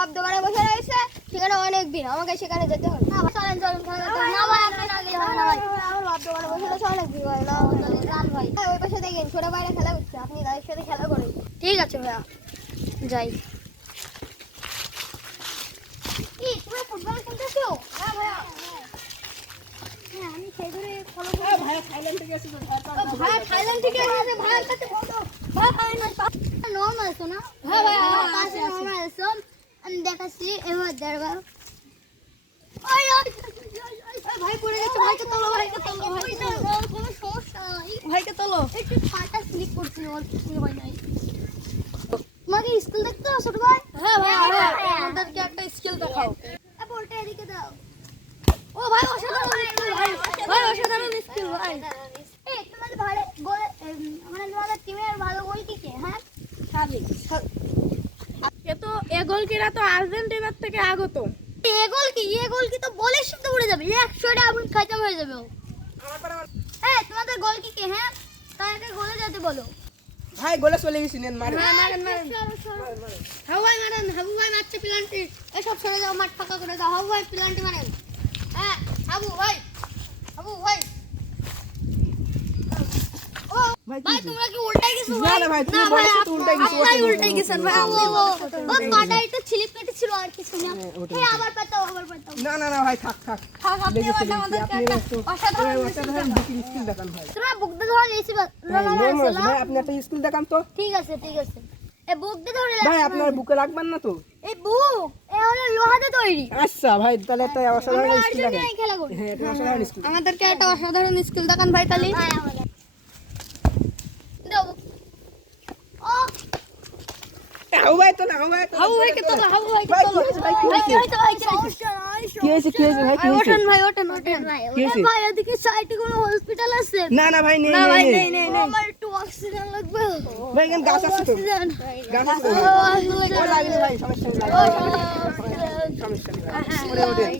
বাপ দোকানে বসে রয়েছে, সেখানে অনেক দিন আমাকে সেখানে যেতে হবে। চলেন চলেন না ভাই, আপনি না গেলে হয় না ভাই। আমার বাপ দোকানে বসে রয়েছে অনেক দিন ভাই, না যান ভাই। ওই পাশে দেখেন ছোট বাইরে খেলা করছে, আপনি তাদের সাথে খেলা করেন। ঠিক আছে ভাইয়া, যাই। কি তুমি ফুটবল খেলতেছো? হ্যাঁ ভাইয়া, আমি সেই ধরে ফলো করি। ভাইয়া থাইল্যান্ড থেকে এসেছে, ভাইয়া থাইল্যান্ড থেকে এসেছে, ভাইয়ার কাছে ফটো। ভাই নরমাল তো না? হ্যাঁ ভাই, আমার কাছে নরমাল আছে। আমি দেখাচ্ছি এবার দেখবা। ওই ভাই পড়ে গেছে, ভাইকে তোলো, ভাইকে তোলো, ভাইকে তোলো। কোনো সমস্যা নাই, ভাইকে তোলো। একটু পাটা স্লিপ করছিল, আর কিছু হয় নাই। তোমাকে স্কুল দেখতে হবে ছোট ভাই? হ্যাঁ ভাই, আমাদেরকে একটা স্কিল দেখাও। বলটা এদিকে দাও। ও ভাই অসাধারণ স্কিল ভাই, ভাই অসাধারণ স্কিল ভাই। এই তোমাদের ভালো গোল, মানে তোমাদের টিমের ভালো গোল কি কে? হ্যাঁ সাবিক। এ তো এ গোলকিরা তো আর্জেন্টিনার থেকে আগত। এ গোল কি তো বলে শুদ্ধ উড়ে যাবে, 100টা আগুন খতম হয়ে যাবে। এই তোমাদের গোল কি কে? হ্যাঁ তাকে গোলে যেতে বলো। ভাই গোলে চলে গেছি, নেন মারেন। মারেন হাবু ভাই মারেন, হাবু ভাই মারছে প্লান্টি। এসব সরে যাও, মাঠ ফাঁকা করে দাও। হাবু ভাই প্লান্টি মারেন। হ্যাঁ হাবু ভাই, হাবু ভাই। ও ভাই তোমরা কি উল্টাই গেছো ভাই? না ভাই, তুমি বলেছো তো উল্টাই গেছো। ভাই উল্টাই গেছেন ভাই। ও পাটা একটু স্লিপ কেটে ছিল আর কিছু না। এই আবার পাতাও, আবার পাতাও। না না না ভাই, থাক থাক। আপনি আমাদেরকে একটা অসাধারণ স্কিল দেখান ভাই। তোমরা বুক দিয়ে ধরে নিয়েছি ভাই আপনি একটা স্কিল দেখান তো। ঠিক আছে ঠিক আছে। এই বুক দিয়ে ধরে ভাই আপনার বুকে লাগবেন না তো? এই বুক এ হলো লোহাতে তৈরি। আচ্ছা ভাই, তাহলে একটা অসাধারণ আমরা স্কিল দেখান। আর্জেন্টিনায় খেলা করি। হ্যাঁ, এটা অসাধারণ স্কিল। আমাদেরকে একটা অসাধারণ স্কিল দেখান ভাই তালি। ভাই আমাদের দাও। ও হাউ ভাই তো না, হাউ ভাই তো। হাবু ভাইকে তোলো, হাবু ভাইকে ভাই, তোলো। কি হয়েছে ভাই, কি ভাই হয়েছে? কি হইছে ভাই? কি হইছে? কি হয়েছে, কি হয়েছে ভাই, কি হয়েছে? ওঠেন ভাই, ওঠেন ওঠেন ভাই, কি হয়েছে? ওঠেন ভাই। এদিকে সাইডে কোনো হসপিটাল আছে? না না ভাই, নেই না ভাই, নেই নেই নেই নেই। আমার একটু অক্সিজেন লাগবে। ভাই, এখানে গাছ আছে তো। অক্সিজেন। গাছ আছে তো ভাই। ও লাগবে ভাই, সমস্যা নেই, লাগবে। সমস্যা নেই ভাই। ওরে ওঠেন।